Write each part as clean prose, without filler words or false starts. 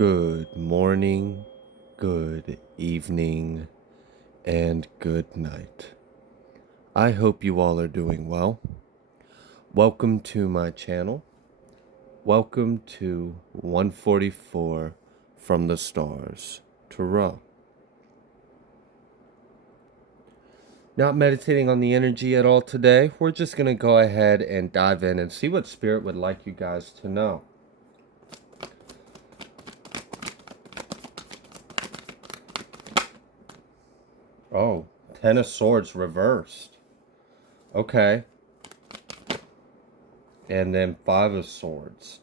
Good morning, good evening, and good night. I hope you all are doing well. Welcome to my channel. Welcome to 144 from the stars to Ra. Not meditating on the energy at all today. We're just going to go ahead and dive in and see what Spirit would like you guys to know. Oh, Ten of Swords reversed. Okay. And then Five of Swords.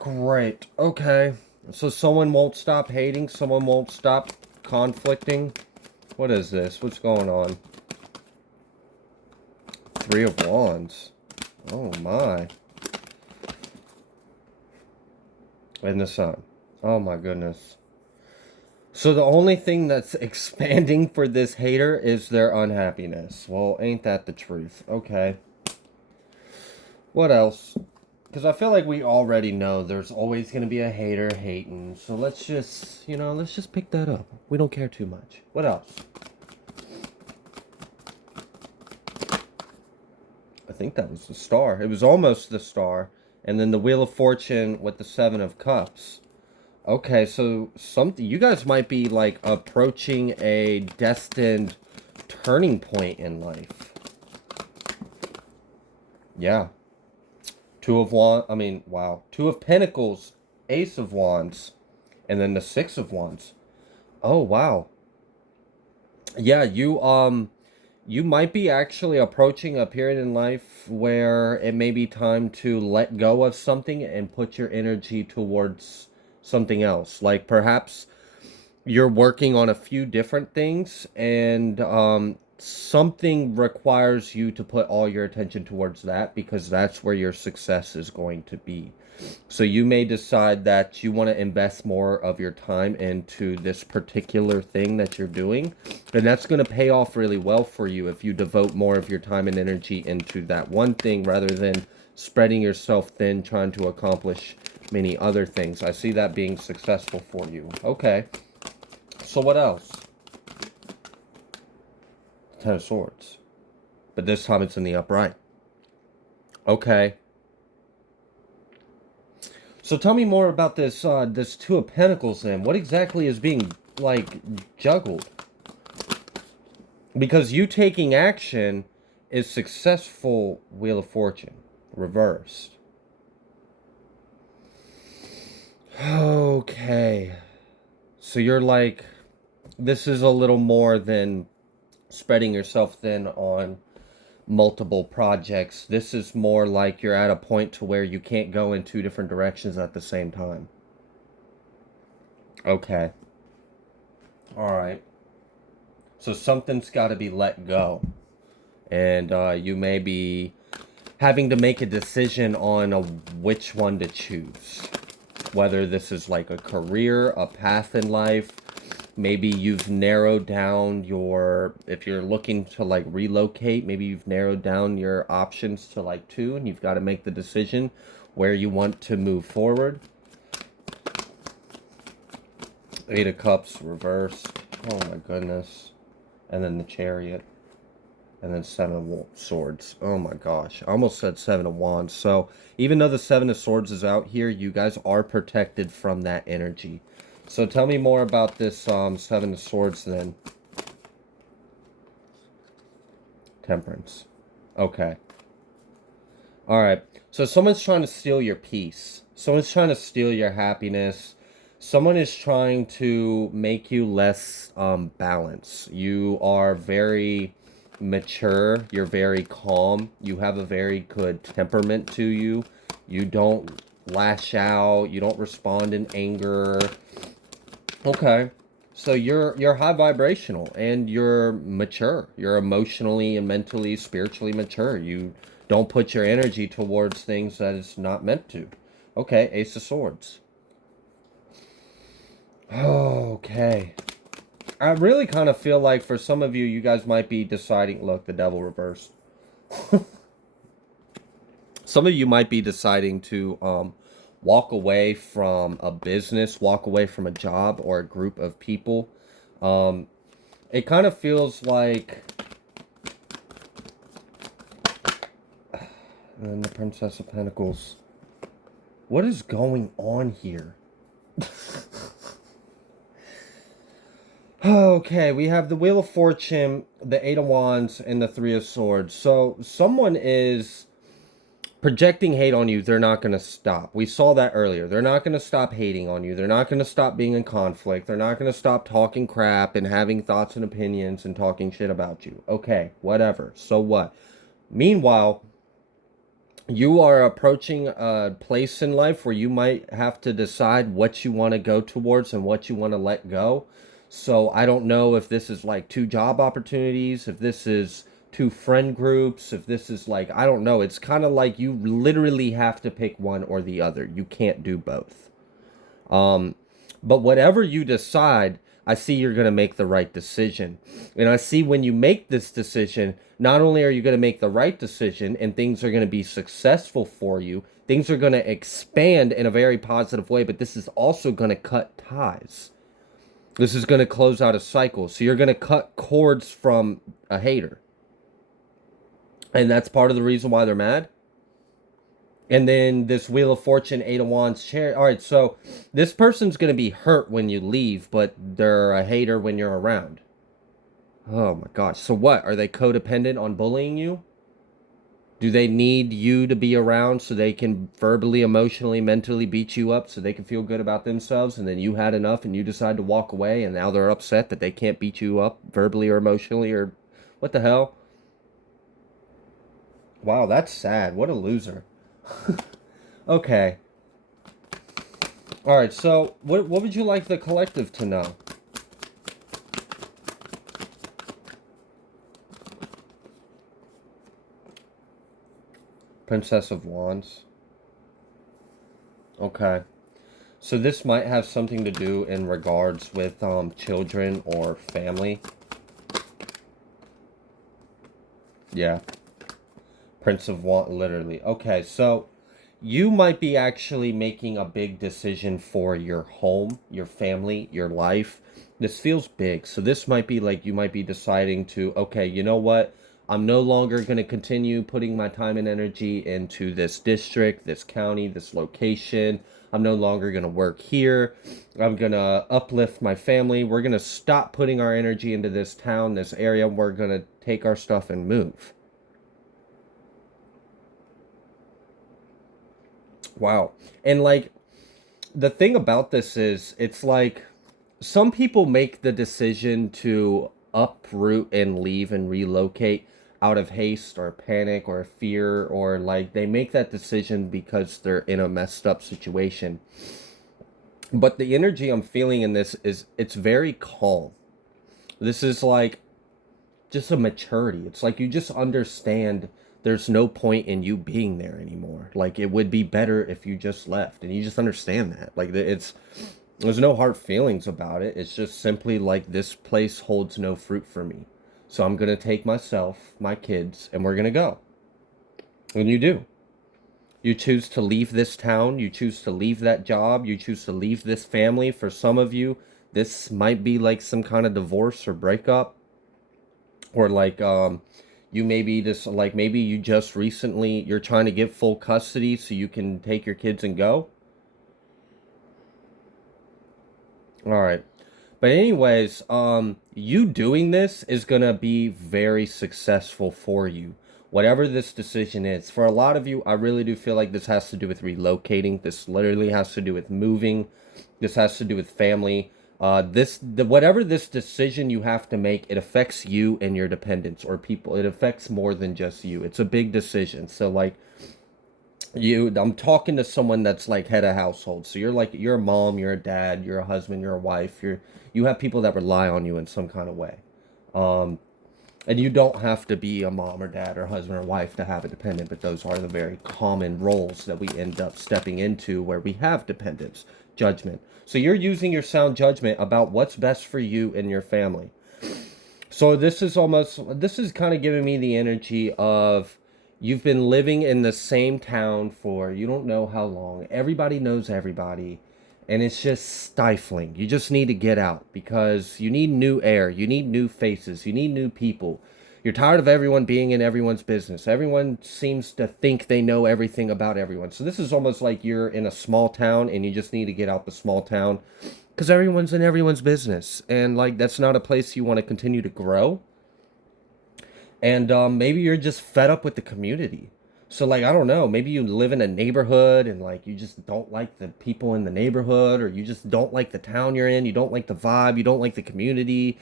Great. Okay. So someone won't stop hating. Someone won't stop conflicting. What is this? What's going on? Three of Wands. Oh my. And the Sun. Oh my goodness. So the only thing that's expanding for this hater is their unhappiness. Well, ain't that the truth? Okay. What else? Because I feel like we already know there's always going to be a hater hating. So let's just, let's just pick that up. We don't care too much. What else? I think that was the Star. It was almost the Star. And then the Wheel of Fortune with the Seven of Cups. Okay, so you guys might be like approaching a destined turning point in life. Yeah. Two of Pentacles, Ace of Wands, and then the Six of Wands. Oh, wow. Yeah, you might be actually approaching a period in life where it may be time to let go of something and put your energy towards something else. Like perhaps you're working on a few different things and something requires you to put all your attention towards that because that's where your success is going to be. So you may decide that you want to invest more of your time into this particular thing that you're doing, and that's going to pay off really well for you if you devote more of your time and energy into that one thing rather than spreading yourself thin trying to accomplish many other things. I see that being successful for you. Okay. So what else? Ten of Swords. But this time it's in the upright. Okay. So tell me more about this this Two of Pentacles then. What exactly is being, like, juggled? Because you taking action is successful Wheel of Fortune. Reversed. Okay. So you're like, this is a little more than spreading yourself thin on multiple projects. This is more like you're at a point to where you can't go in two different directions at the same time. Okay. All right. So something's got to be let go. And you may be having to make a decision on which one to choose. Whether this is like a career, a path in life. Maybe you've narrowed down if you're looking to like relocate, maybe you've narrowed down your options to like two and you've got to make the decision where you want to move forward. Eight of Cups reversed. Oh my goodness. And then the Chariot. And then Seven of Swords. Oh my gosh. I almost said Seven of Wands. So even though the Seven of Swords is out here, you guys are protected from that energy. So tell me more about this Seven of Swords then. Temperance. Okay. Alright. So someone's trying to steal your peace. Someone's trying to steal your happiness. Someone is trying to make you less balanced. You are very mature. You're very calm. You have a very good temperament to you. You don't lash out. You don't respond in anger. Okay. So you're high vibrational and you're mature. You're emotionally and mentally, spiritually mature. You don't put your energy towards things that it's not meant to. Okay, Ace of Swords. Okay. I really kind of feel like for some of you, you guys might be deciding, look, the Devil reversed. Some of you might be deciding to walk away from a business, walk away from a job or a group of people. Um, it kind of feels like, and the Princess of Pentacles. What is going on here? Okay, we have the Wheel of Fortune, the Eight of Wands, and the Three of Swords. So someone is projecting hate on you. They're not going to stop. We saw that earlier. They're not going to stop hating on you. They're not going to stop being in conflict. They're not going to stop talking crap and having thoughts and opinions and talking shit about you. Okay, whatever. So what? Meanwhile, you are approaching a place in life where you might have to decide what you want to go towards and what you want to let go. So I don't know if this is like two job opportunities, if this is two friend groups, if this is like, I don't know. It's kind of like you literally have to pick one or the other. You can't do both. But whatever you decide, I see you're going to make the right decision. And I see when you make this decision, not only are you going to make the right decision and things are going to be successful for you, things are going to expand in a very positive way, but this is also going to cut ties. This is going to close out a cycle. So you're going to cut cords from a hater. And that's part of the reason why they're mad. And then this Wheel of Fortune, Eight of Wands, Chariot. All right, so this person's going to be hurt when you leave, but they're a hater when you're around. Oh my gosh. So what? Are they codependent on bullying you? Do they need you to be around so they can verbally, emotionally, mentally beat you up so they can feel good about themselves? And then you had enough and you decide to walk away and now they're upset that they can't beat you up verbally or emotionally or what the hell? Wow, that's sad. What a loser. Okay. All right, so what would you like the collective to know? Princess of Wands. Okay. So this might have something to do in regards with children or family. Yeah. Prince of Wands, literally. Okay, so you might be actually making a big decision for your home, your family, your life. This feels big. So this might be like you might be deciding to, okay, you know what? I'm no longer going to continue putting my time and energy into this district, this county, this location. I'm no longer going to work here. I'm going to uplift my family. We're going to stop putting our energy into this town, this area. We're going to take our stuff and move. Wow. And like the thing about this is it's like some people make the decision to uproot and leave and relocate out of haste or panic or fear, or like they make that decision because they're in a messed up situation. But the energy I'm feeling in this is it's very calm. This is like just a maturity. It's like you just understand there's no point in you being there anymore. Like it would be better if you just left, and you just understand that. Like there's no hard feelings about it. It's just simply like this place holds no fruit for me. So I'm going to take myself, my kids, and we're going to go. And you do. You choose to leave this town, you choose to leave that job, you choose to leave this family. For some of you, this might be like some kind of divorce or breakup, or like you maybe just like maybe you just recently you're trying to get full custody so you can take your kids and go. All right. But anyways, you doing this is gonna be very successful for you. Whatever this decision is. For a lot of you, I really do feel like this has to do with relocating. This literally has to do with moving. This has to do with family. Whatever this decision you have to make, it affects you and your dependents or people. It affects more than just you. It's a big decision. So like I'm talking to someone that's like head of household. So you're a mom, you're a dad, you're a husband, you're a wife. You have people that rely on you in some kind of way. And you don't have to be a mom or dad or husband or wife to have a dependent, but those are the very common roles that we end up stepping into where we have dependence, judgment. So you're using your sound judgment about what's best for you and your family. So this is kind of giving me the energy of You've been living in the same town for you don't know how long. Everybody knows everybody, and it's just stifling. You just need to get out because you need new air, you need new faces, you need new people. You're tired of everyone being in everyone's business. Everyone seems to think they know everything about everyone. So this is almost like you're in a small town and you just need to get out the small town because everyone's in everyone's business. And like that's not a place you want to continue to grow. And maybe you're just fed up with the community. So like I don't know, maybe you live in a neighborhood and like you just don't like the people in the neighborhood, or you just don't like the town you're in, you don't like the vibe, you don't like the community.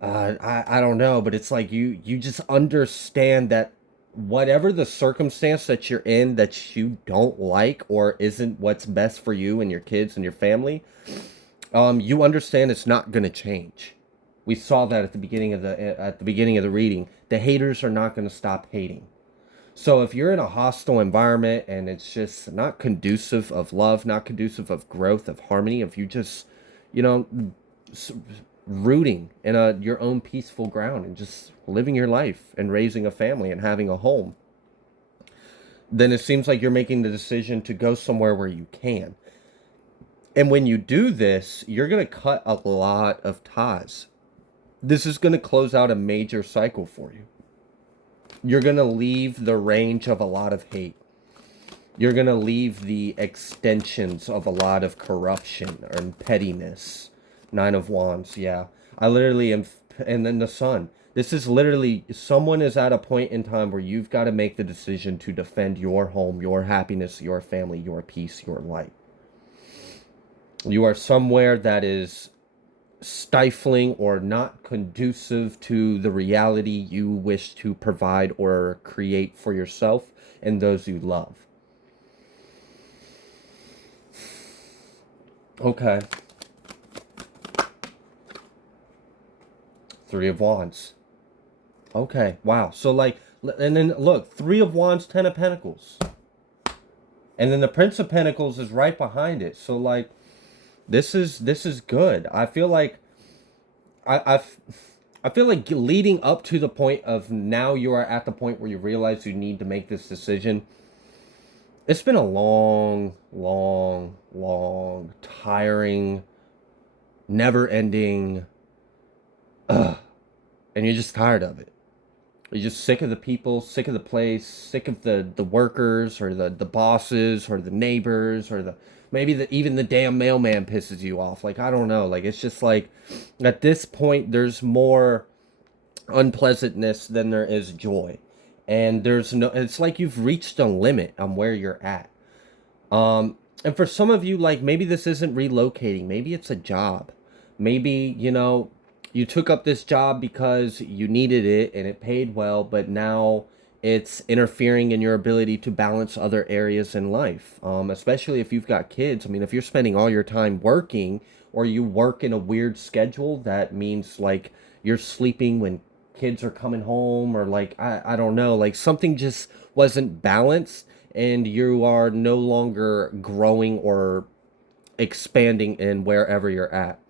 I don't know, but it's like you just understand that whatever the circumstance that you're in that you don't like or isn't what's best for you and your kids and your family, you understand it's not going to change. We saw that at the beginning of the reading. The haters are not going to stop hating. So if you're in a hostile environment and it's just not conducive of love, not conducive of growth, of harmony, of you just, you know, rooting in your own peaceful ground and just living your life and raising a family and having a home, then it seems like you're making the decision to go somewhere where you can. And when you do this, you're going to cut a lot of ties. This is going to close out a major cycle for you. You're going to leave the range of a lot of hate. You're going to leave the extensions of a lot of corruption and pettiness. Nine of Wands, yeah. I literally am, and then the Sun. This is literally, someone is at a point in time where you've got to make the decision to defend your home, your happiness, your family, your peace, your light. You are somewhere that is stifling or not conducive to the reality you wish to provide or create for yourself and those you love. Okay. Three of Wands. Okay. Wow. So like, and then look, Three of Wands, Ten of Pentacles. And then the Prince of Pentacles is right behind it. So like, this is good. I feel like I I feel like leading up to the point of now you are at the point where you realize you need to make this decision. It's been a long, long, long, tiring, never-ending, and you're just tired of it. You're just sick of the people, sick of the place, sick of the workers or the bosses or the neighbors or the maybe even the damn mailman pisses you off. Like I don't know. Like it's just like at this point there's more unpleasantness than there is joy. And there's no it's like you've reached a limit on where you're at. And for some of you, like maybe this isn't relocating, maybe it's a job. Maybe, you took up this job because you needed it and it paid well, but now it's interfering in your ability to balance other areas in life. Especially if you've got kids. I mean, if you're spending all your time working or you work in a weird schedule, that means like you're sleeping when kids are coming home, or like I don't know, like something just wasn't balanced and you are no longer growing or expanding in wherever you're at.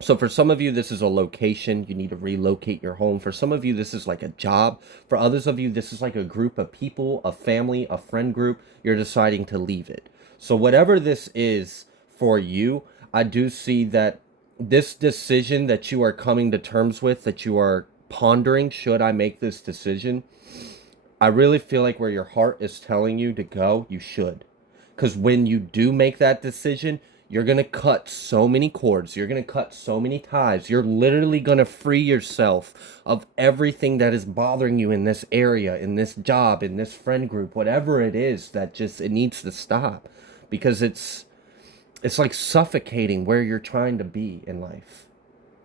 So for some of you, this is a location. You need to relocate your home. For some of you, this is like a job. For others of you, this is like a group of people, a family, a friend group. You're deciding to leave it. So whatever this is for you, I do see that this decision that you are coming to terms with, that you are pondering, should I make this decision? I really feel like where your heart is telling you to go, you should. Because when you do make that decision, you're going to cut so many cords. You're going to cut so many ties. You're literally going to free yourself of everything that is bothering you in this area, in this job, in this friend group, whatever it is that just, it needs to stop. Because it's like suffocating where you're trying to be in life.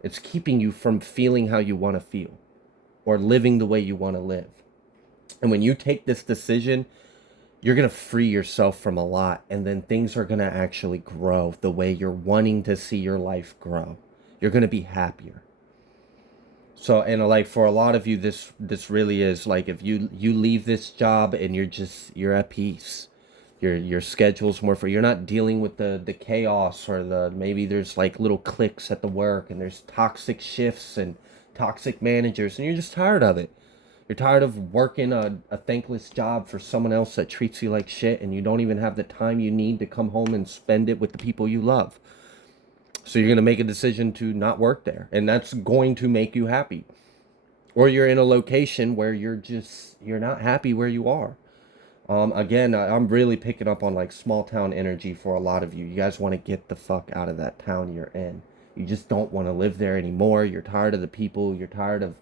It's keeping you from feeling how you want to feel or living the way you want to live. And when you take this decision, you're going to free yourself from a lot, and then things are going to actually grow the way you're wanting to see your life grow. You're going to be happier. So, and like for a lot of you, this really is like if you leave this job and you're at peace. Your schedule's more free. You're not dealing with the chaos or maybe there's like little cliques at the work and there's toxic shifts and toxic managers and you're just tired of it. You're tired of working a thankless job for someone else that treats you like shit, and you don't even have the time you need to come home and spend it with the people you love. So you're going to make a decision to not work there, and that's going to make you happy. Or you're in a location where you're not happy where you are. Again, I'm really picking up on like small town energy for a lot of you. You guys want to get the fuck out of that town you're in. You just don't want to live there anymore. You're tired of the people. You're tired of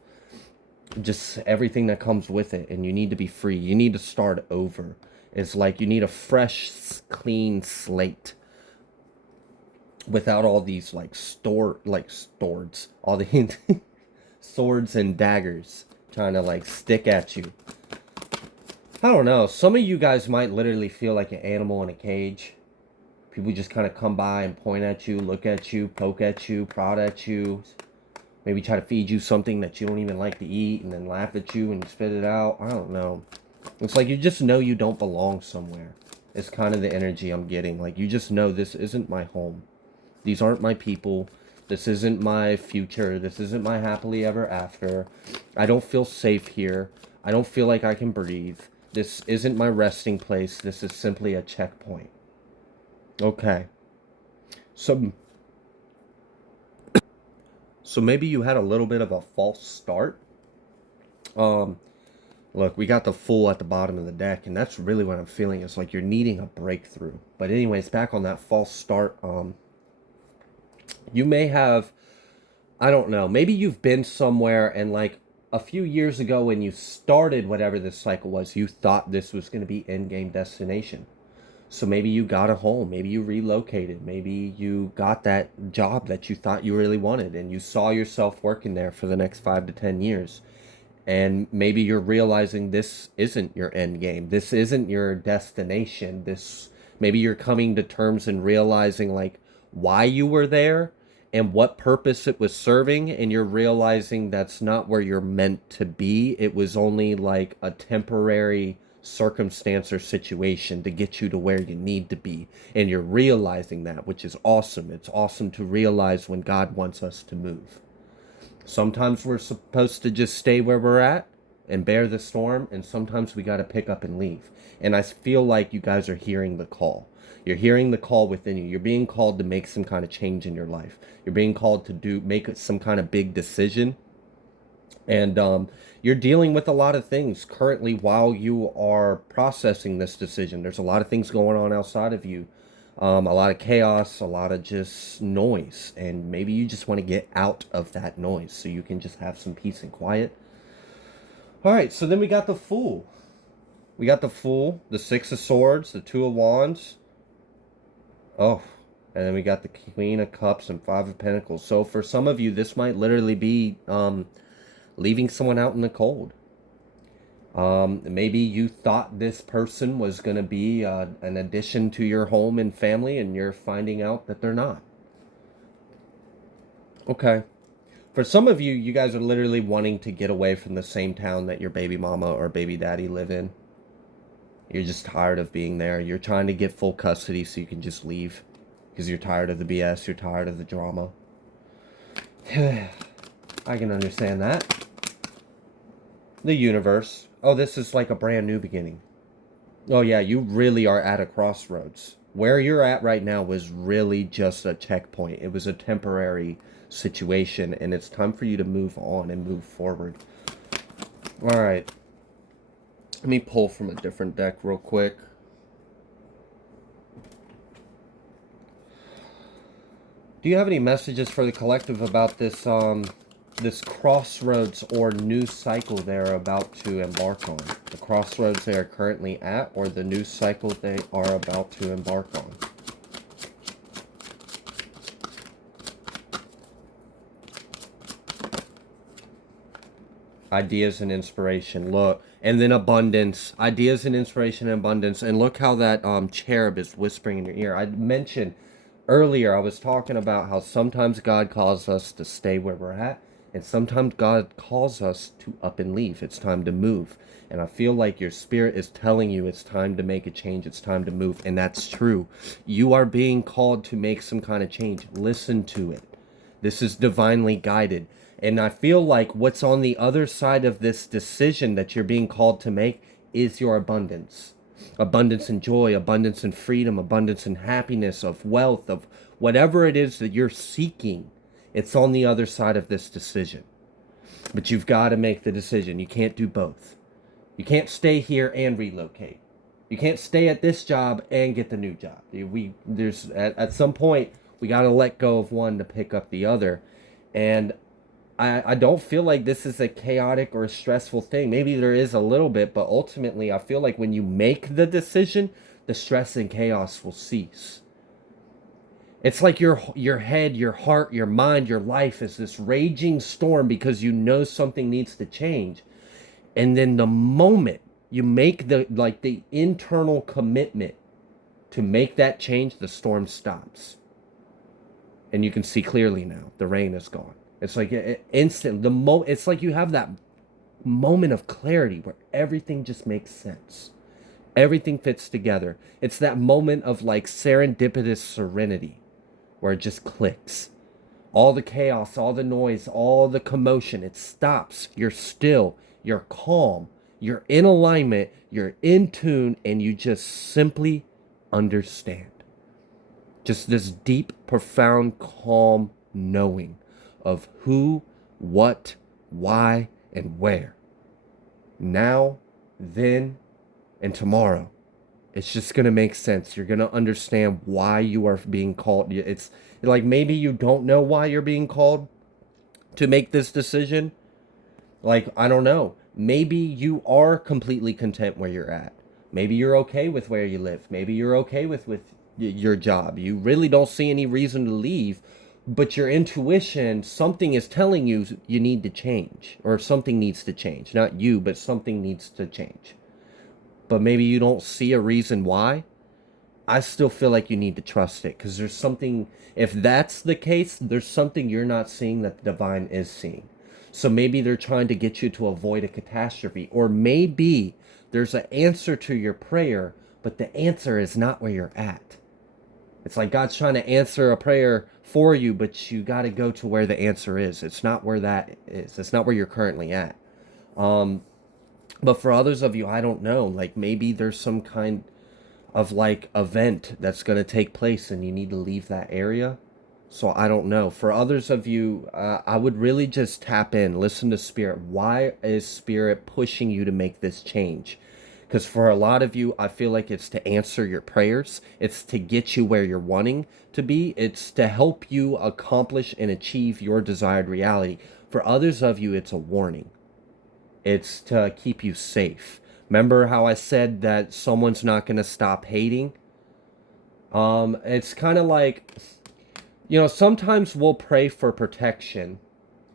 just everything that comes with it, and you need to be free. You need to start over. It's like you need a fresh, clean slate without all these like swords, all the swords and daggers trying to like stick at you. I don't know. Some of you guys might literally feel like an animal in a cage. People just kind of come by and point at you, look at you, poke at you, prod at you. Maybe try to feed you something that you don't even like to eat and then laugh at you and spit it out. I don't know. It's like you just know you don't belong somewhere. It's kind of the energy I'm getting. Like you just know this isn't my home. These aren't my people. This isn't my future. This isn't my happily ever after. I don't feel safe here. I don't feel like I can breathe. This isn't my resting place. This is simply a checkpoint. Okay. So maybe you had a little bit of a false start. Look, we got the Fool at the bottom of the deck, and that's really what I'm feeling. It's like you're needing a breakthrough. But anyways, back on that false start, you may have, I don't know, maybe you've been somewhere and like a few years ago when you started whatever this cycle was, you thought this was going to be end game destination. So maybe you got a home, maybe you relocated, maybe you got that job that you thought you really wanted and you saw yourself working there for the next 5 to 10 years. And maybe you're realizing this isn't your end game. This isn't your destination. Maybe you're coming to terms and realizing like why you were there and what purpose it was serving, and you're realizing that's not where you're meant to be. It was only like a temporary circumstance or situation to get you to where you need to be, and you're realizing that, which is awesome. It's awesome to realize when God wants us to move. Sometimes we're supposed to just stay where we're at and bear the storm, and sometimes we got to pick up and leave. And I feel like you guys are hearing the call. You're hearing the call within you. You're being called to make some kind of change in your life. You're being called to make some kind of big decision. And you're dealing with a lot of things currently while you are processing this decision. There's a lot of things going on outside of you. A lot of chaos, a lot of just noise. And maybe you just want to get out of that noise so you can just have some peace and quiet. All right, so then we got the Fool. We got the Fool, the Six of Swords, the Two of Wands. Oh, and then we got the Queen of Cups and Five of Pentacles. So for some of you, this might literally be leaving someone out in the cold. Maybe you thought this person was going to be an addition to your home and family, and you're finding out that they're not. Okay. For some of you, you guys are literally wanting to get away from the same town that your baby mama or baby daddy live in. You're just tired of being there. You're trying to get full custody so you can just leave. Because you're tired of the BS. You're tired of the drama. I can understand that. The universe. Oh, this is like a brand new beginning. Oh yeah, you really are at a crossroads. Where you're at right now was really just a checkpoint. It was a temporary situation, and it's time for you to move on and move forward. All right. Let me pull from a different deck real quick. Do you have any messages for the collective about this this crossroads or new cycle they're about to embark on? The crossroads they are currently at, or the new cycle they are about to embark on? Ideas and inspiration. Look, and then abundance. Ideas and inspiration and abundance. And look how that cherub is whispering in your ear. I mentioned earlier, I was talking about how sometimes God calls us to stay where we're at, and sometimes God calls us to up and leave. It's time to move. And I feel like your spirit is telling you it's time to make a change. It's time to move. And that's true. You are being called to make some kind of change. Listen to it. This is divinely guided. And I feel like what's on the other side of this decision that you're being called to make is your abundance. Abundance in joy, abundance in freedom, abundance in happiness, of wealth, of whatever it is that you're seeking. It's on the other side of this decision. But you've got to make the decision. You can't do both. You can't stay here and relocate. You can't stay at this job and get the new job. There's at some point we got to let go of one to pick up the other. And I don't feel like this is a chaotic or a stressful thing. Maybe there is a little bit, but ultimately I feel like when you make the decision, the stress and chaos will cease. It's like your head, your heart, your mind, your life is this raging storm because you know something needs to change. And then the moment you make the internal commitment to make that change, the storm stops. And you can see clearly now. The rain is gone. It's like instant. It's like you have that moment of clarity where everything just makes sense. Everything fits together. It's that moment of like serendipitous serenity where it just clicks. All the chaos, all the noise, all the commotion, it stops. You're still, you're calm, you're in alignment, you're in tune, and you just simply understand. Just this deep, profound, calm knowing of who, what, why, and where. Now, then, and tomorrow. It's just going to make sense. You're going to understand why you are being called. It's like maybe you don't know why you're being called to make this decision. Like, I don't know. Maybe you are completely content where you're at. Maybe you're okay with where you live. Maybe you're okay with your job. You really don't see any reason to leave, but your intuition, something is telling you you need to change, or something needs to change. Not you, but something needs to change. But maybe you don't see a reason why. I still feel like you need to trust it, because there's something, if that's the case, there's something you're not seeing that the divine is seeing. So maybe they're trying to get you to avoid a catastrophe, or maybe there's an answer to your prayer, but the answer is not where you're at. It's like God's trying to answer a prayer for you, but you got to go to where the answer is. It's not where that is. It's not where you're currently at. But for others of you, I don't know. Like maybe there's some kind of like event that's going to take place and you need to leave that area. So I don't know. For others of you, I would really just tap in, listen to Spirit. Why is Spirit pushing you to make this change? Because for a lot of you, I feel like it's to answer your prayers. It's to get you where you're wanting to be. It's to help you accomplish and achieve your desired reality. For others of you, it's a warning. It's to keep you safe. Remember how I said that someone's not going to stop hating? It's kind of like, sometimes we'll pray for protection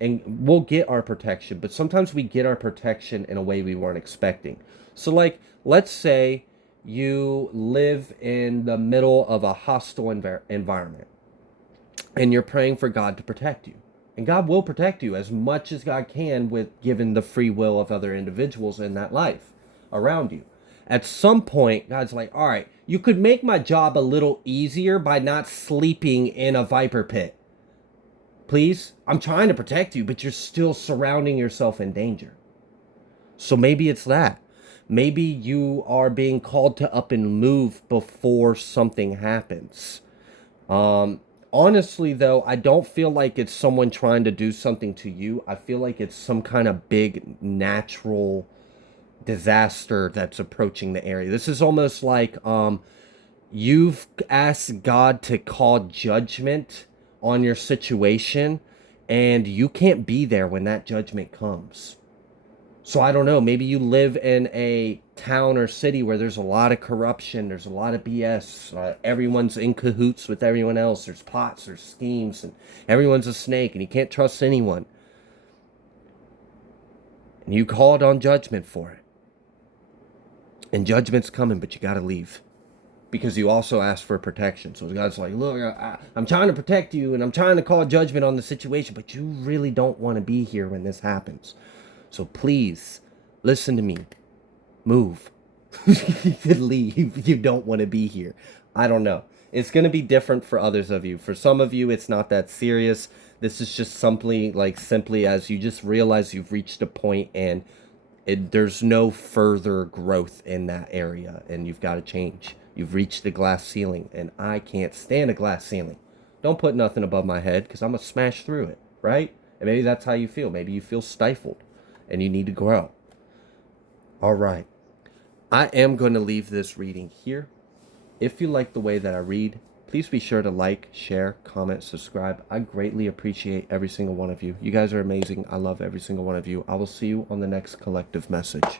and we'll get our protection, but sometimes we get our protection in a way we weren't expecting. So like, let's say you live in the middle of a hostile environment and you're praying for God to protect you. And God will protect you as much as God can with given the free will of other individuals in that life around you. At some point, God's like, all right, you could make my job a little easier by not sleeping in a viper pit. Please, I'm trying to protect you, but you're still surrounding yourself in danger. So maybe it's that. Maybe you are being called to up and move before something happens. Honestly, though, I don't feel like it's someone trying to do something to you. I feel like it's some kind of big natural disaster that's approaching the area. This is almost like you've asked God to call judgment on your situation, and you can't be there when that judgment comes. So I don't know, maybe you live in a town or city where there's a lot of corruption, there's a lot of BS, everyone's in cahoots with everyone else, there's plots, there's schemes, and everyone's a snake, and you can't trust anyone. And you called on judgment for it. And judgment's coming, but you gotta leave. Because you also asked for protection. So God's like, look, I'm trying to protect you, and I'm trying to call judgment on the situation, but you really don't want to be here when this happens. So please, listen to me. Move. Leave. You don't want to be here. I don't know. It's going to be different for others of you. For some of you, it's not that serious. This is just simply as you just realize you've reached a point and there's no further growth in that area and you've got to change. You've reached the glass ceiling and I can't stand a glass ceiling. Don't put nothing above my head because I'm going to smash through it, right? And maybe that's how you feel. Maybe you feel stifled and you need to grow. All right. I am going to leave this reading here. If you like the way that I read, please be sure to like, share, comment, subscribe. I greatly appreciate every single one of you. You guys are amazing. I love every single one of you. I will see you on the next collective message.